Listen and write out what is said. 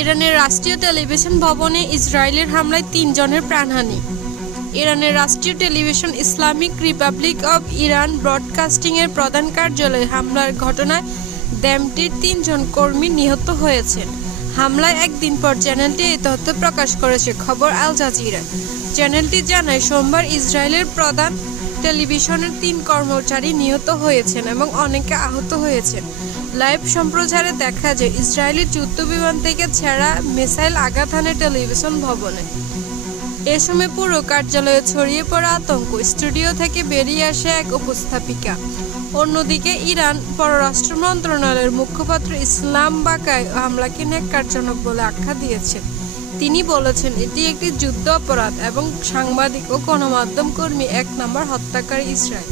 ইরানের রাষ্ট্রীয় টেলিভিশন ভবনে ইসরায়েলের হামলায় তিনজনের প্রাণহানি। ইরানের রাষ্ট্রীয় television Islamic Republic of Iran ব্রডকাস্টিংয়ের প্রধান কার্যালয়ে হামলার ঘটনায় ড্যামটির তিনজন কর্মী নিহত হয়েছেন। হামলায় একদিন পর চ্যানেলটি এই তথ্য প্রকাশ করেছে খবর আল জাজিরা। চ্যানেলটি জানায়, সোমবার ইসরায়েলের প্রধান টেলিভিশনের তিন কর্মচারী নিহত হয়েছেন এবং অনেকে আহত হয়েছেন। লাইভ সম্প্রচারে দেখা যায়, ইসরায়েলি যুদ্ধ বিমান থেকে ছেঁড়া মিসাইল আঘাত হানে টেলিভিশন ভবনে। এ সময় পুরো কার্যালয়ে ছড়িয়ে পড়া আতঙ্ক, স্টুডিও থেকে বেরিয়ে আসে এক উপস্থাপিকা। অন্যদিকে ইরান পররাষ্ট্র মন্ত্রণালয়ের মুখপাত্র ইসলাম বাকায় হামলাকে ন্যাক্কারজনক বলে আখ্যা দিয়েছেন তিনি বলেছেন, এটি একটি যুদ্ধ অপরাধ এবং সাংবাদিক ও গণমাধ্যম কর্মী এক নম্বর হত্যাকারী ইসরায়েল।